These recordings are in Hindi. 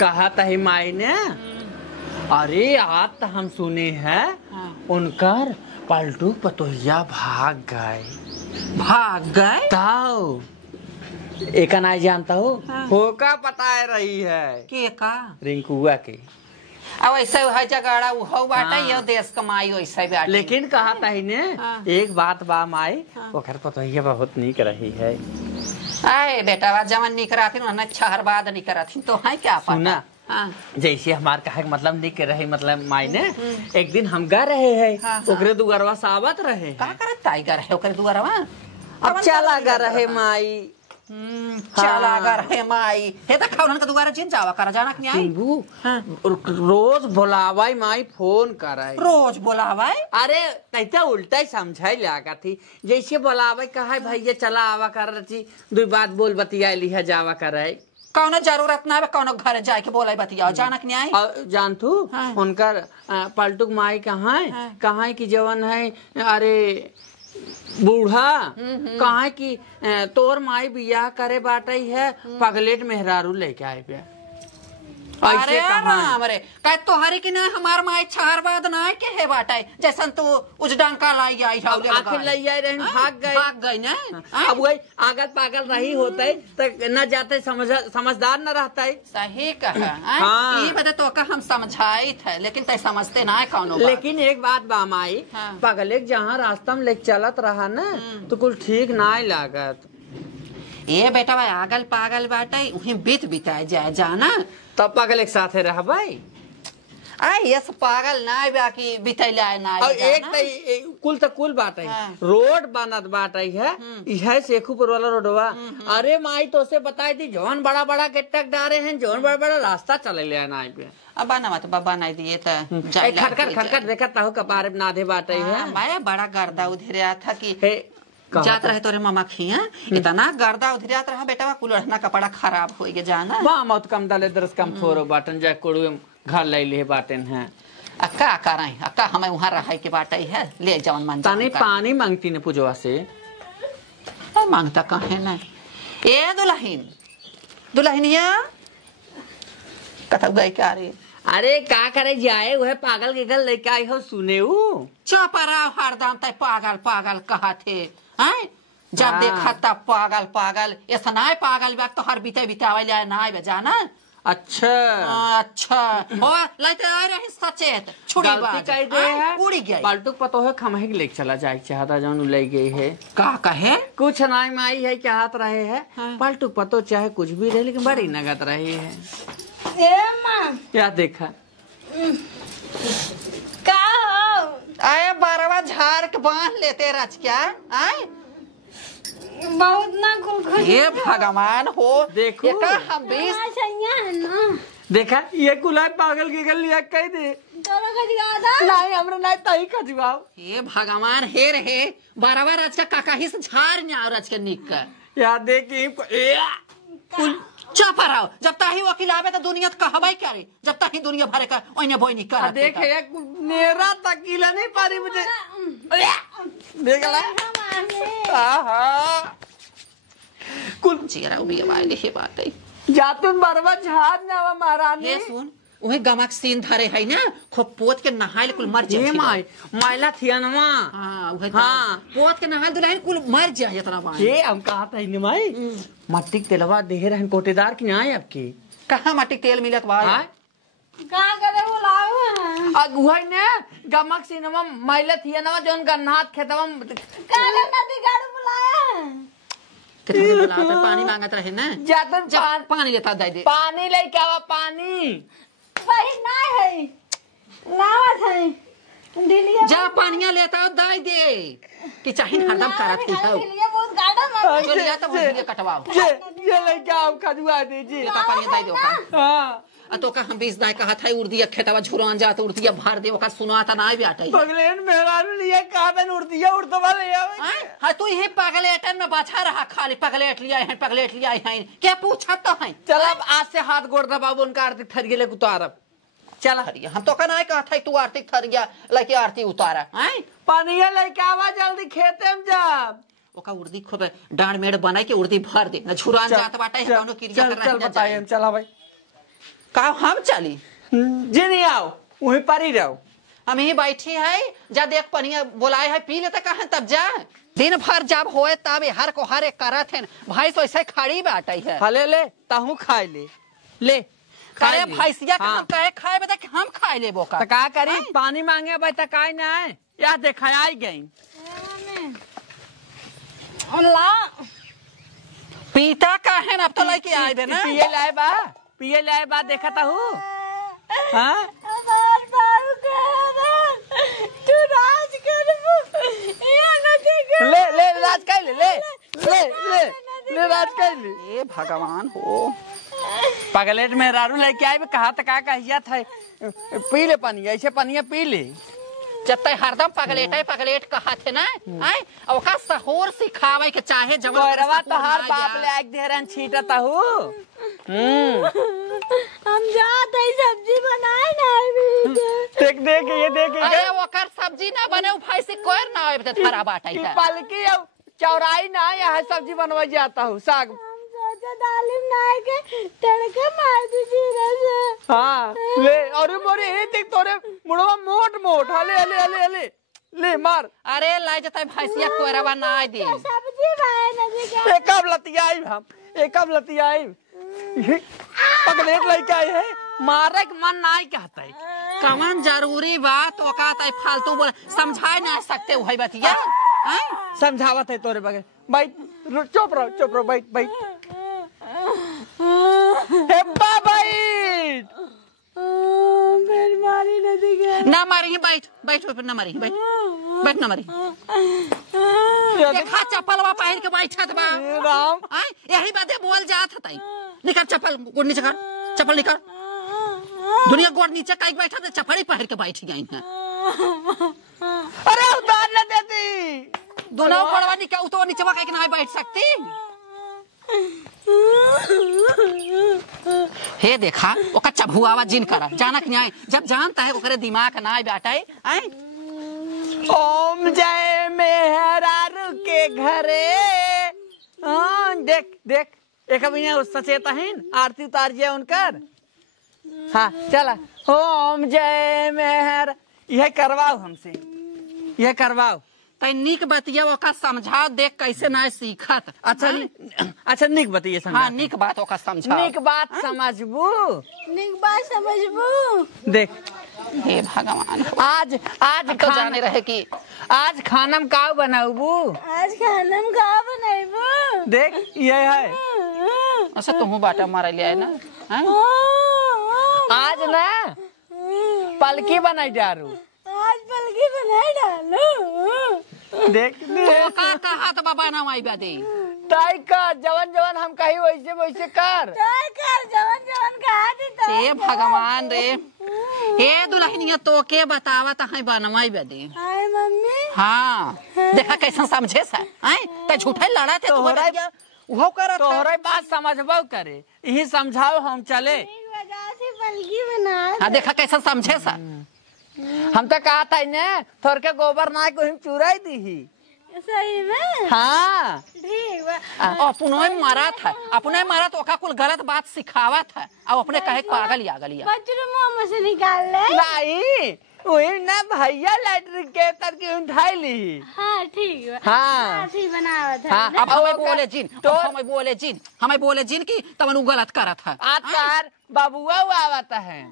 कहा था माई ने। अरे आज तो हम सुने हैं उनकर पलटू पतोहिया भाग गए ताऊ। एक नहीं जानता हो होका पता है रही है के का रिंकुआ के। अब ऐसे है जगड़ा हो बाटा ये देश कमाई वैसे बाटा। लेकिन कहा था ने एक बात बा माई ओकर पतोहिया बहुत निक रही है। आए बेटा बा जवन निक रहथिन ना छहर बाद निक रहथिन तो है क्या पता। जैसे हमार कहे मतलब निक रहे मतलब माई ने एक दिन हम गा रहे हैं ओकरे दुगरवा सावत रहे का करत टाइगर है ओकरे दुगरवा। अब चला गा रहे माई चला गा रहे माई हे त खौरन के दुगरा चिन जावा कर जाना कि नहीं। रोज बुलावाई माई फोन कराई रोज बुलावाई। अरे तैता उल्टा ही समझाई लगा थी जैसे बुलावाई कहा भैया चला आवा कर रही दो बात बोल बतिया लिहा जावा कराई। कौनो जरूरत ना कौनो घर जाए के बोले बतिया जानक नहीं आई। जान तू उनकर पलटुक माई कहाँ है कि जवन है। अरे बूढ़ा कहा कि तोर माई बियाह करे बाटे है पगलेट मेहरारू लेके आए पे। अरे राम रे कह तोहरे की ना हमार माई छहर बाद ना के है बाटे जैसन तू उजडंका लाई आई है आखिर लाई आई रहे भाग गई ना। अब वही आगल पागल रही होते तो न जाते समझदार न रहता है। सही कहा ये बता तो का हम समझाई थे लेकिन तय समझते ना कौनो। लेकिन एक बात बा माई पगले जहाँ रास्ता में लेके चलत रहा ना तो कुछ ठीक ना लागत। ये बेटा भाई आगल पागल बाटे वही बीत बिताए जाए जाना तब पागल एक साथ रहा भाई। ये पागल ना बाकी बितैला ना एक कुल तो कुल बात है रोड बनत बात है यह शेखुपुर वाला रोडवा। अरे माई तो से बताई थी जौन बड़ा बड़ा गेटक डारे हैं जौन बड़ा बड़ा रास्ता चले ले ना पे। अब ना मत बाबा नहीं दिए तो खटखट देखा ताहू कपारे नाधे बात है मैं बड़ा गर्दा उधर था कि जात रहे तोरे मामा खिया इतना गर्दा उधरियात रहा बेटा कुलरना कपड़ा खराब हो गया जाना वाह मौत कम दले दरस कम थोरो बाटन जाए कोड़ू घर ले ले बाटन है। अक्का कराई अक्का हमें वहां रहा के बाटे है ले जवन मन ताने पानी मांगती ने पूजवा से मांगता कहे ना। ए दुल्हनिया कथा गई क्या रे। अरे का करे जाए वह पागल गिगल लेके आई हो सुने चपरा हरदम तय पागल पागल कहा थे हैं जब देखा तब पागल पागल ऐसा ना पागल बात तो हर बीते बितावे ले ना जाना। अच्छा हो लेते आ रहे सचेत छुड़ी बात कह दे है उड़ी गई पलटुक पतो है खमहे के लेके चला जाए चाहता जान ले गई है का कहे कुछ नाई माई है क्या हाथ रहे है पलटुक पतो चाहे कुछ भी रहे लेकिन बड़ी नगद रही है। क्या देखा का आए बारवा झाड़ के बांध लेते रच क्या आए बहुत ना ये भगवान हो देखो ये का हम देखा ये कुला पागल गिगल लिया कह दे नहीं हमरा नहीं तई खजवाओ। ये भगवान हे रहे बारवा राज का काका ही से झाड़ न्या राज के निक का यार देखी चुप रहो जब ताही वकील आवे तो दुनिया कहबाई करे जब ताही दुनिया भरे का ओने बोई नहीं कर देखे मेरा तकीला नहीं पारी मुझे देख ला कुल चेहरा उभी वाली है बात है जातुन बरवा झाड़ ना महारानी ये सुन वही गमक सीन धरे है ना खूब पोत के नहाइल कुल मर जाए माई माइला थियनवा हां पोत के नहाइल दुल्हन कुल मर जाए इतना माई ये हम कहा था इन माई मट्टी तेलवा देह रहन कोटेदार की ना आपकी कहां मट्टी तेल मिलत भाई का करे बुलाओ अगुई ने गमक सीनवा माइला थियनवा जोन गन्नाथ खेतवा का नदी गाड़ बुलाया कितने बुलाते पानी मांगत रहे ना जातन पानी लेता दे दे पानी ले के आवा पानी वही नहीं है लावत है ढिलिया जा पानिया लेता दे दे कि चाहिए हरदम करत की हो ढिलिया बहुत गाड़ा मार चल जा तब ढिलिया कटवाओ ये ले के आओ खजुआ दीजिए लेता पानी दे दो का हां तो का हम 20 दाई कहा था उर्दिया खेतवा झुरान जात उर्दिया भर दे ओका सुना था ना भी आटे पगलेन मेहरारू लिए काबन उर्दिया उर्दवा ले आवे हां तू ये पगलेटन में बाछा रहा खाली पगलेट लिया है क्या पूछा तो है। चल अब आज से हाथ गोड़ दबाबो उनका आर्थिक थरिये ले उतारब चल हरिया हम तो का ना कहा था तू आर्थिक थरिया लेके आरती उतारा हैं पानी लेके आवा जल्दी खेते में जब ओका उर्दी खूब डांड मेड़ बनाई के उर्दी भर दे ना झुरान जात बाटे है कोनो क्रिया कर रहा है चल बताइए चला भाई का हम चली जी नहीं आओ वहीं पर ही रहो। हम ही बैठी है जा देख पनिया बोलाए है पी लेते कहा तब जा दिन भर जब होए तब हर को हर एक करत है भाई तो ऐसे खड़ी बाटे है। हाँ ले ताहू खाए ले अरे भैंसिया का हम कहे खाए बता कि हम खाए ले बोका तो का करी पानी मांगे भाई तक आई ना है या देखा आई गई अल्लाह पीता का है ना अब तो लेके आए दे ना पिए लाए बा देखा ताहू। हाँ तू राज कर ले राज कर ले राज कर ले। ये भगवान हो पगलेट में रारू लेके आए कहा तो का कहिया था पी ले पानी ऐसे पानिया पी ले जब तक हरदम पगलेट कहा थे ना आए ओका सहूर सिखावे के चाहे जवन गोरवा तो हर बाप ले आके देहरन छीटता हूँ। हम जाते ही सब्जी बनाए ना देख ये अरे ओकर सब्जी ना बने भाई से कोई ना आए तो थारा बाटा है पालकी चौराई ना यहाँ सब्जी बनवा जाता हूँ साग दालिम नाय के तड़के मार दीजिए। हाँ ले और मोरे हे देख तोरे मुड़वा मोट हले ले मार। अरे लाई जता भैंसिया कोरवा ना दे सब्जी बाय नदी के एक कब लतियाई पगलेट लेके आए है मारे के मन नहीं कहता है कमन जरूरी बात ओका तय फालतू बोल समझाए ना सकते वही बतिया समझावत है तोरे बगैर बैठ चुप रहो बैठ हेप्पा बैठ फिर मारी नदी के ना मारी बैठ फिर ना मारी बैठ ना मारी देखा चप्पलवा पहन के बैठत बा राम यही बातें बोल जात हतई निकाल चप्पल गोड़ नीचे कर चप्पल निकाल दुनिया गोड़ नीचे काई बैठा तो चप्पल ही पहन के बैठ गई है। अरे उतार न देती दोनों गोड़वा निकाल तो नीचे वा काई ना बैठ सकती। हे देखा ओका चबुआवा जिन करा जानक न्याय जब जानता है ओकरे दिमाग ना बैठा है आई ओम जय मेहरारू के घरे। हाँ देख एक अभी सचेता है आरती उतार जाए उनकर। हाँ चला ओम जय मेहर यह करवाओ हमसे यह करवाओ तै निक बतिया ओका समझाओ देख कैसे ना सीखत। अच्छा निक बतिए हाँ निक बात ओका समझाओ निक बात समझबू देख हे भगवान आज तो जाने रहे कि आज खाना में का बनाऊबू देख ये है अच्छा तुम बाटा मारा लिया है ना आज ना पलकी बनाई डारू देख का कहा तो बाबा ना माई बादे ताई कर जवन हम कही वैसे कर हे भगवान रे हे दुल्हनिया तो के बतावा त है बनवाई बदे हाँ देखा कैसा समझे सा आई त झूठा लड़ा थे वो कर तोहरे बात समझबो करे यही समझाओ हम चले हाँ देखा कैसा समझे सा हम तो कहा था ने थोड़ के गोबर ना को हम चुराई दी सही में हाँ ठीक बा अपने मारा तो ओका कुल गलत बात सिखावा था अब अपने कहे पागल यागलिया बच्चों मुंह से निकाल ले नहीं वही ना भैया लैट्रिन के तर की उठाई ली। हाँ ठीक है हाँ ठीक बनावत है। हाँ अब हमें बोले जिन की तब उ गलत करत है आज कार बाबुआ आवता है।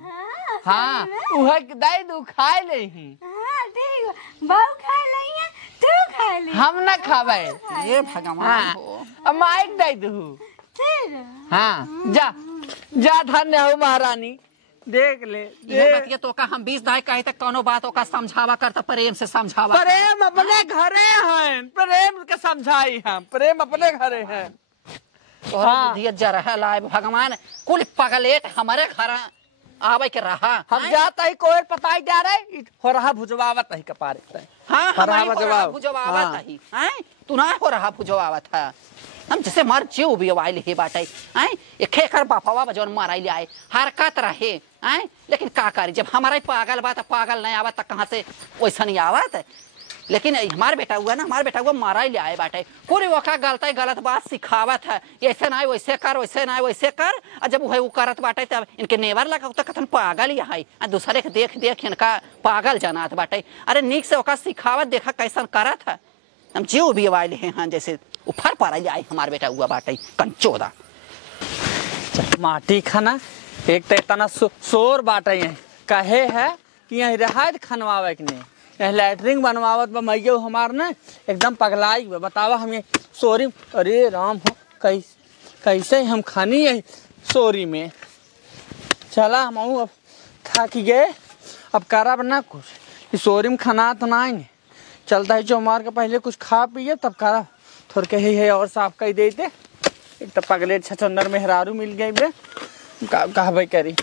हाँ वह दाई दू खाए ले ही। हाँ ठीक है बाबू खा लेंगे तू खा ले हम ना खावे ये भगवान हो अब माइक दे दू फिर हाँ जा धन्य हो महारानी देख ले ये बतिया तो का हम 20 दाई कहे तक कोनो बात का समझावा करता प्रेम से समझावा प्रेम अपने घरे हैं प्रेम के समझाई हम प्रेम अपने घरे हैं। हाँ जा रहा लाए भगवान कुल पगलेट हमारे घर आवे के रहा हम जाता ही कोई पता ही जा रहे हो रहा भुजवावत ही कपारे हाँ भुजवावत ही तू ना हो रहा भुजवावत है हम जैसे मर जीव भी आए हे बाटे एक खेकर बापवा बजौन माराई ले आए हरकत रहे लेकिन का करी जब हमारा पागल बात पागल नहीं आवत कहाँ से वैसा नहीं आवत लेकिन हमार बेटा हुआ ना, हमार बेटा हुआ मारा ही ले आए बाटे। पूरी वका गलत बात सिखावत है, ऐसे ना वैसे कर, वैसे ना वैसे कर। और जब वो करत बाटे तब इनके नेवर लगा तो कथन पागल ही है, दूसरे के देख देख इनका पागल जनात बाटे। अरे नीक से वका सिखावत, देखा कैसन करत है। हम जीव भी वाले हैं हाँ, जैसे उफर पर आए हमार बेटा हुआ बाटे कंचोदा। माटी खाना एक तो इतना शोर बाटे है, कहे है कि यहाँ रहा खनवावे के नहीं, यहाँ लैटरिन बनवावत बा मैया हमार ना एकदम पगलाई बा। बतावा हम ये सोरी, अरे राम हो कैसे हम खानी है सोरी में। चला हम अब थक गए, अब करब ना कुछ, सोरी में खाना तो ना ही चलता है। जो मार के पहले कुछ खा पिए तब करब, थोड़ के ही है और साफ कर देते। एक तो पगलेट छचंदर मेहरारू मिल गई बे, कहबे करी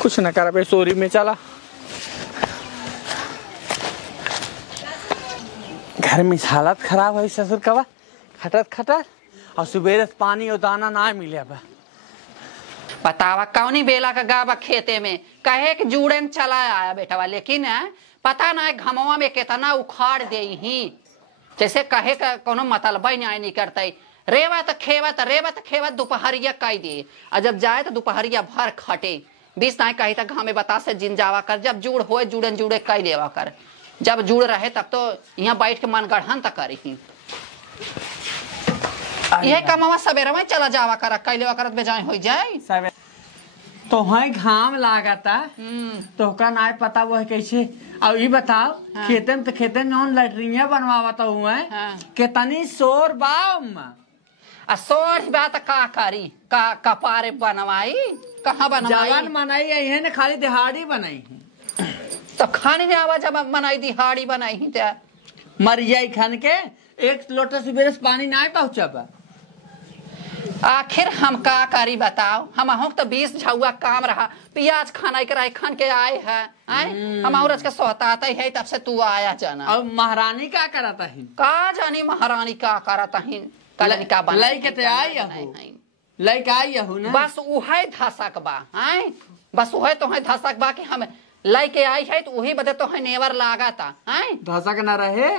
कुछ न कर बे सोरी में। चला घर में हालत खराब है ससुर कवा, खटर और सुबह पानी और दाना ना मिले बा। बतावा कौनी बेला का गावा खेते में कहे कि जुड़े में चला आया बेटा, लेकिन पता ना है घमवा में कितना उखाड़ दे ही, जैसे कहे का कोनो मतलब नहीं करते। रेवत खेवत दोपहरिया कह दे, और जब जाए तो दोपहरिया भर खटे। बीस ना कही तक हमें बता से जिन जावा कर, जब जुड़ हो जुड़े कह देवा कर। जब जुड़ रहे तब तो यहाँ बैठ के मन गढ़न तक करी। यह कमावा सवेरे में चला जावा कर, कैलेवा करत बेजाय हो जाए। तो है घाम लागता तो का ना पता वो है कैसे। अब ये बताओ खेते में तो खेते में लैटरिन बनवाता हुआ है, कितनी शोर बाम सोर बात का करी का कपारे बनवाई, कहाँ बनवाई? जवान बनाई है ना, खाली दिहाड़ी बनाई है। तो खाने ने आवाज बनाई दिहाड़ी बनाई ही त्या मर जाई खान के, एक लोटा से बेरस पानी ना पहुंचा। आखिर हम का करी बताओ, हम तो 20 झुआ काम रहा, प्याज खाना के खान के आए है हम और के सोहताता है, तब से तू आया जाना। अब महारानी का करता है का जानी महारानी का करता है, कल का बना लई के ते आई हूं, लई का आई हूं ना, बस उहे धसक बा हैं, बस उहे तो है धसक बा कि हम लई के आई है तो वही बदे तो है नेवर लगाता हैं। धसक ना रहे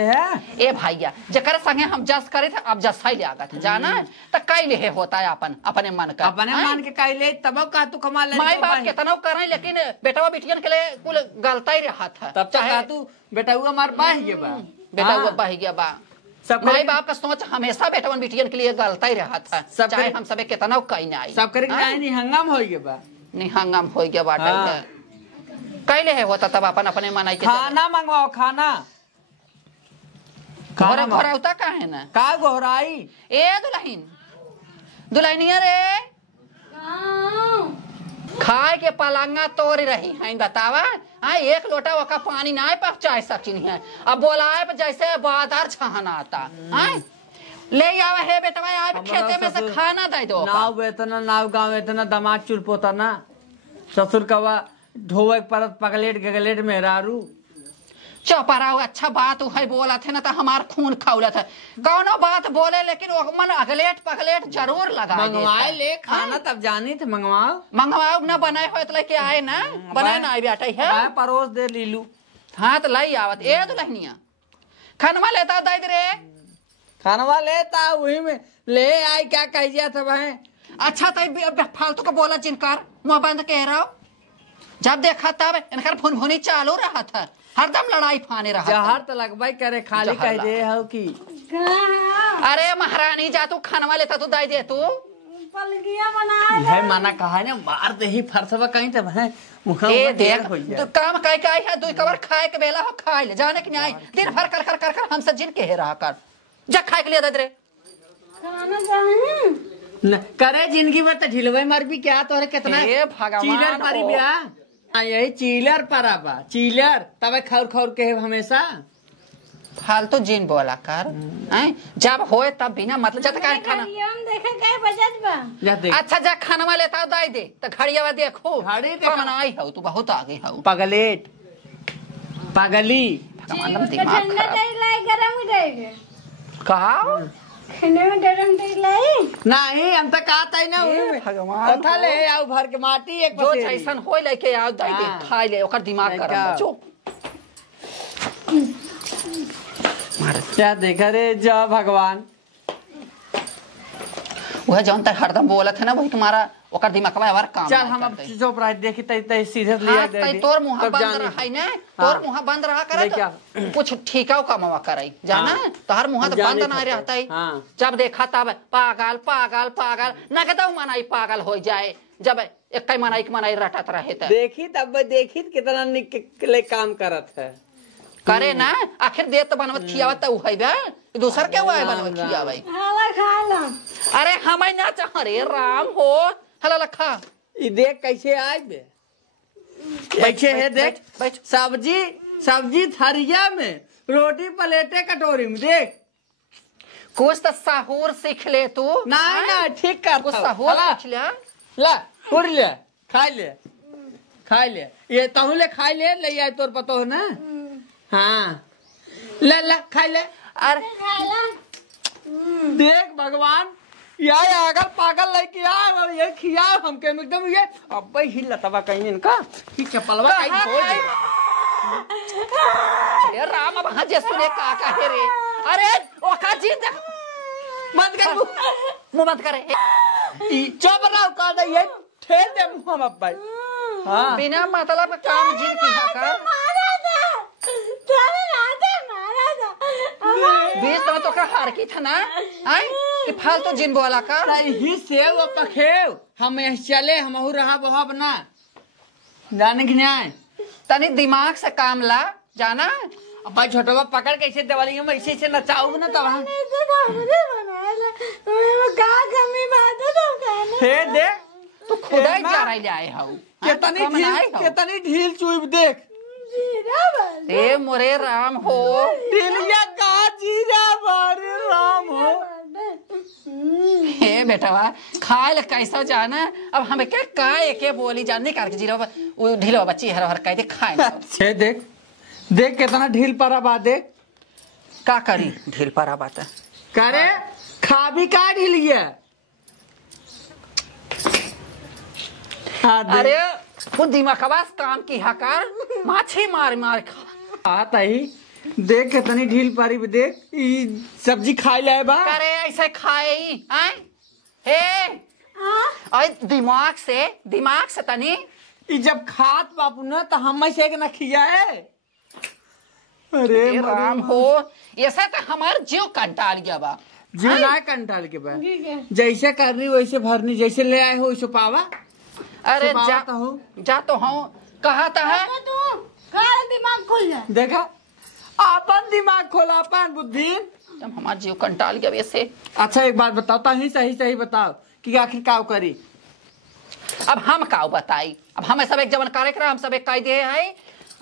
है ए भैया जकर संगे हम जस करे थे, अब जस ही लागत जाना तो कैले है होता है अपन अपने मन का, अपने मन के कैले तब का तू कमा ले। माई बाप कितना करे, लेकिन बेटवा बिटियन के लिए कुल गलता ही रहा था। तब चाहे तू बेटा हुआ मार बाह गया बा, बेटा हुआ बाह गया बा। माई बाप का सोच हमेशा बेटवन बिटियन के लिए गलता ही रहा था, चाहे हम सबे कितना कहीं आई सब करे नहीं हंगाम हो गया बा, नहीं हंगाम हो गया बाटा कैले है होता तब अपन अपने मन के। खाना मंगवाओ, खाना घोरौता का है ना का गोहराई। ए दुल्हनिया रे खाए के पलंगा तोड़ रही है बतावा। हाँ एक लोटा वका पानी ना पहुंचा सकिन है, अब बोलाए जैसे बादर छहना आता ले आवा है बेटवा, आप खेते में से खाना दे दो। नाव वेतना नाव गाँव इतना दमाग चुल पोता ना, ससुर कवा ढोवे परत पगलेट गगलेट मेहरारू चौपरा अच्छा बात है बोला थे ना तो हमार खून खौला था। कौनो बात बोले लेकिन वो मन अगलेट पगलेट जरूर लगा मंगवाए ले खाना तब जानी थे मंगवाओ ना बनाए हो तो लेके आए ना, बनाए ना बेटा है परोस दे लीलू। हाँ तो लाई आवत ए दुल्हनिया खानवा लेता दाई रे, खानवा लेता वही में ले आई क्या कह दिया था भाई। अच्छा तो फालतू का बोला जिनकार मुँह बंद कह रहा हो, जब देखा तब इनका फुनफुनी चालू रहा था, हरदम लड़ाई फाने रहा। जहर तो लगवाई करे खाली कह दे हो कि अरे महारानी जा तू खानवा लेता तू दाई दे तू पलगिया बना है माना कहा ना मार दे ही फरसवा कहीं तब है मुखा ए देख तो काम कह के आई है, दो कवर खाए के बेला हो खाए ले जाने की नहीं दिन भर कर कर कर कर हमसे जिन के रहा कर जा खाए के लिए दे रे खाना जाने न करे जिंदगी में तो ढिलवे मर भी क्या तोरे कितना चीलर परी बिया यही चीलर परा बा चीलर तब खौर खौर के हमेशा फालतू जिन बोला कर जब होए तब बिना मतलब जब का खाना देखे के बजत बा। अच्छा जा खाना लेता दाई दे तो घड़िया देखो घड़ी देखना आई हो तू बहुत आगे हो पगलेट पगली ठंडा दे लाई गरम दे कहा खाने में गरम दे लाई नहीं हम तो कहता ही ना भगवान कथा ले आओ भर के माटी एक जो जैसन होय लेके आओ दाई दे खा ले ओकर दिमाग गरम जो क्या देखा रे जा भगवान वह जौन तक हरदम बोलत है ना वही तुम्हारा ओकर दिमाग में हमार काम चल हम अब चुप रह देखी तई सीधे लिया दे तई तोर मुंह बंद रहा है ना तोर मुंह बंद रहा करे तो कुछ ठीकाओ कमावा करे जाना तोहर मुंह तो बंद ना रहता है जब देखा तब पागल पागल पागल ना कहता मनाई पागल हो जाए जब एक मनाई रटत रहे त देखी कितना निकले काम करत है करे ना आखिर दे तो बनवत खियावत उ है बे दूसर के हुआ है बनवत खियावे अरे हमें ना चाह रे राम हो हला लखा ई देख कैसे आए बे कैसे है देख सब्जी थरिया में रोटी प्लेटे कटोरी में देख कुछ तो साहूर सीख ले तू ना ठीक कर कुछ साहूर सीख ले ला उड़ ले खा ले ये तहु ले खा ले आए तोर पतो है ना हाँ ले खा ले अरे देख भगवान अगर पागल लेके आ ये खिया हमके एकदम ये अब ही लतवा कहीं इनका कि चपलवा कहीं हो दे अरे राम अब हाँ जैसे रे काका है रे अरे ओ का जी देख बंद कर मुंह बंद करे चुप रहो का दे ये ठेल दे मुंह हम अब भाई हां बिना मतलब काम जिन की कर बीस तो का हार की था ना आई कि फालतू जिन बोला का ही सेव पखेव हम चले हमहु रहा बहब ना जाने की नहीं तनी दिमाग से काम ला जाना अब भाई छोटवा पकड़ कैसे दिवाली में ऐसे नचाओ ना तब हे देख तू खुदा ही जा रही आए हाउ कितनी ढील चुप देख ए मोरे राम हो ढीलिया का जीरा बारे राम हो हे बेटावा खाए कैसा जाना अब हमें क्या काय के बोली जानने कर जीरा वो ढीलो बच्ची हर हर कहते खाए छे देख कितना ढील परा बात देख का करी ढील परा बात करे खा भी का ढीलिया अरे वो दिमागवास काम की हकार माछी मार खा आता ही देख कितनी ढील पारी देख सब्जी खाई लाए बा करे ऐसे खाए ही आए हे दिमाग से तनी जब खात बापू ना तो हम से न खिया है अरे राम हो ऐसा तो हमार जीव कंटाल गया बा जीव ना कंटाल के बा जैसे करनी वैसे भरनी जैसे ले आए हो वैसे पावा अरे जा तो हूँ कहा था है दिमाग खोल जा देखा अपन दिमाग खोला अपन बुद्धि जब हमारा जीव कंटाल गया वैसे अच्छा एक बात बताओ ही सही बताओ कि आखिर काव करी अब हम काव बताई अब हमें सब एक जवन कार्यक्रम हम सब एक कह दिए है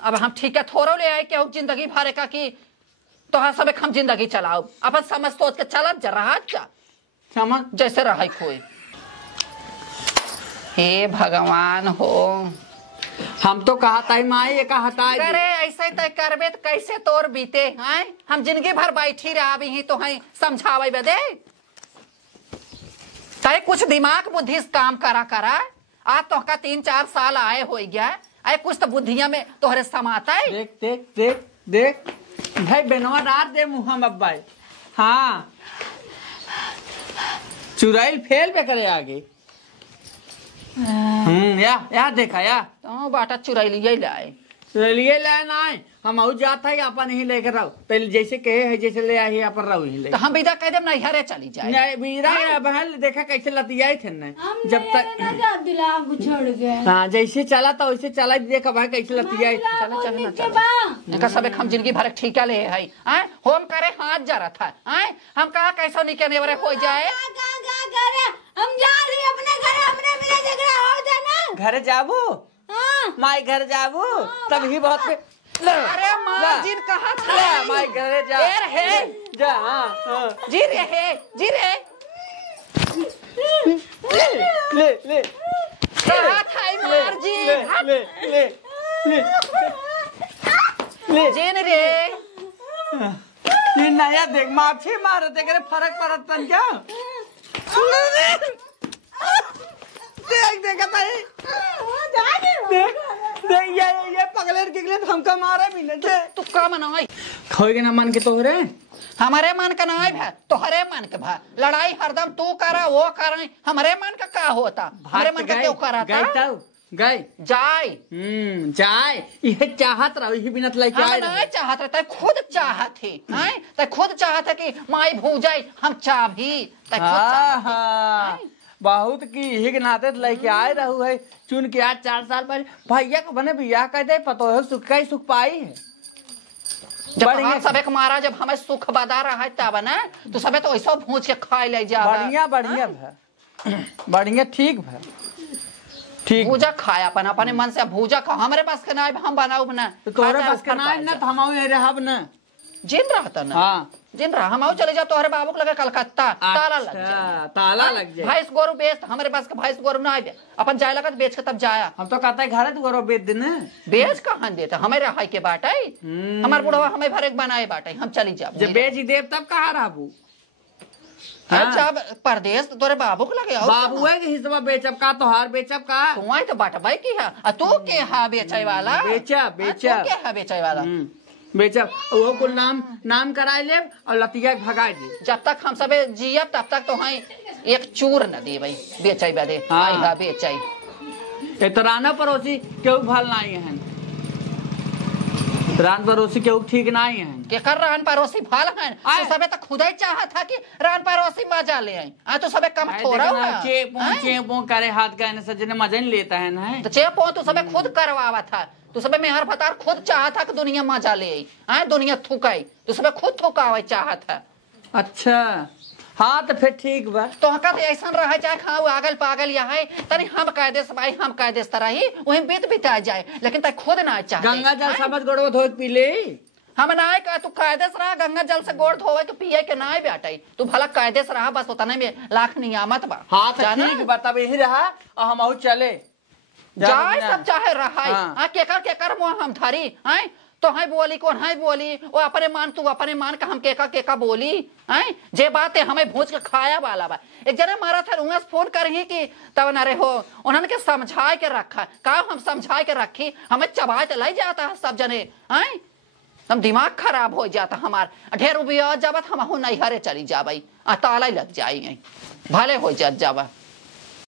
अब हम ठीक है थोड़ो ले आए क्या जिंदगी भरे का की तो हाँ सब एक हम जिंदगी चलाओ अपन समझ सोच के चलत जरा समझ जैसे रहा कोई हे भगवान हो हम तो कहता ही माँ ये कहता है अरे ऐसे तय करबे तो कैसे तोर बीते हैं हम जिंदगी भर बैठी रहा भी ही तो हैं समझावे बदे तय कुछ दिमाग बुद्धि काम करा आज तो का 3-4 साल आए हो गया अरे कुछ तो बुद्धिया में तोहरे समाता है देख भाई बेनवा डाल दे मुँह में भाई हाँ चुराइल फेल पे करे आगे या देखा या तो बाटा चुराई लिए लाए ना हम जाता है अपन ही लेकर रहो पहले जैसे कहे है जैसे ले आई अपन रहो ही ले तो हम विदा कह दे नहीं हरे चली जाए नहीं विदा बहन देखा कैसे लतियाए थे ना जब तक छोड़ गए हाँ जैसे चला था वैसे चला देखा भाई कैसे लतियाए चलो सब हम जिंदगी भर ठीक ले है होम करे हाथ जा रहा था हम कहा कैसा निकलने वाले हो जाए हम जा रहे अपने घर हमने मेरा झगड़ा हो जाना घर जाबू माई घर जाबू तभी बहुत अरे माँ जिन कहा था माई घर जा है जा जी रे ले कहा था मार जी ले जिन रे ये नया देख माछी मार देख फर्क पड़ता क्या अगले गिगले तो हमका मारे भी न थे। तू का मनाई खोएगे ना मन के तोहरे हमारे मन का ना भा तोहरे मन के भा लड़ाई हरदम तू करा वो करा हमारे मन का होता हमारे मन का क्यों करा था गए जाए जाए ये चाहत रहो यही बिना लेके आए नहीं चाहत रहता खुद चाहत थी हैं ते खुद चाहत है कि माई भू जाए हम चाभी ते खुद चाहत बहुत की ही के नाते लेके आए रहू है चुन के आज 4 साल पहले भैया को बने बियाह कर दे पतो है सुख का ही सुख पाई है जब सबे के मारा जब हमें सुख बदा रहा है तब ना तो सबे तो ऐसा भूंज के खाए ले जा बढ़िया बढ़िया भा बढ़िया ठीक भा ठीक भूजा खाया अपन अपने मन से भूजा खा हमारे पास के ना हम बनाऊ ना तो तोरे पास के ना ना तो हम ये रहब ना जिन रहता ना हां जिन रहा हम चले जा तोहरे बाबू के लगे कलकत्ता ताला लग जाए ताला लग जाए भैंस गोरू बेच हमारे पास का भैंस गोरू ना आए अपन जाए लगा बेच के तब जाया हम तो कहता है घर तो गोरू बेच देना बेच कहां देता हमें रहाई के बाटे हमार बुढ़वा हमें भरे बनाए बाटे हम चली जाब जब बेच ही देव तब कहां रहबू अच्छा परदेश तोरे बाबू को लगे बाबू है कि हिस्सा बेचब का तोहार बेचब का तू आई तो बाटबाई की है तू के हा बेचे वाला बेचा बेचा के हा बेचे वाला बेचब वो कुल नाम कराए ले और लतिया भगा दे जब तक हम सबे जियब तब तक तो हैं एक चूर न दे भाई बेचे बदे आई हा बेचे ए तो राना पड़ोसी केहू भल नहीं है रान पड़ोसी केहू ठीक नहीं है के कर रान पड़ोसी भल है तो सबे तो खुद ही चाहत था कि रान पड़ोसी मजा ले आई आ तो सबे कम थोड़ा हुआ चेपो करे हाथ गए से जने मजा नहीं लेता है ना तो चेपो तो सबे खुद करवावा था तो सबे मेहर फतार खुद चाहत था कि दुनिया मजा ले आई आ दुनिया थुकाई तो सबे खुद थुकावे चाहत था अच्छा हाँ तो फिर ठीक बा तो हका ऐसा रह जाए खाओ आगल पागल यहाँ तनी हम कह दे भाई हम कह दे तरही वही बीत बिता जाए लेकिन तय खुद ना चाहे गंगा जल समझ गोड़ो धो पी ले हम ना कह तू कायदे से रहा गंगा जल से गोड़ धोवे के पिए के ना बेटाई तू भला कायदे से रहा बस उतने में लाख नियामत बा हाँ ठीक बा तब यही रहा और हम चले जाए सब चाहे रहा केकर मुँह हम धरी हैं तो है बोली कौन है बोली वो अपने मान तू अपने मान का हम केका बोली हैं जे बात है हमें भूज के खाया वाला बा एक जने मारा था उंगा फोन करही कि तब न रे हो उन्होंने के समझाए के रखा का हम समझाए के रखी हमें चबाए तो ले जाता है सब जने हैं हम दिमाग खराब हो जाता हमार ढेर रुपया जब हम नहीं हरे चली जाबई ताला लग जाए भले हो जात जाबा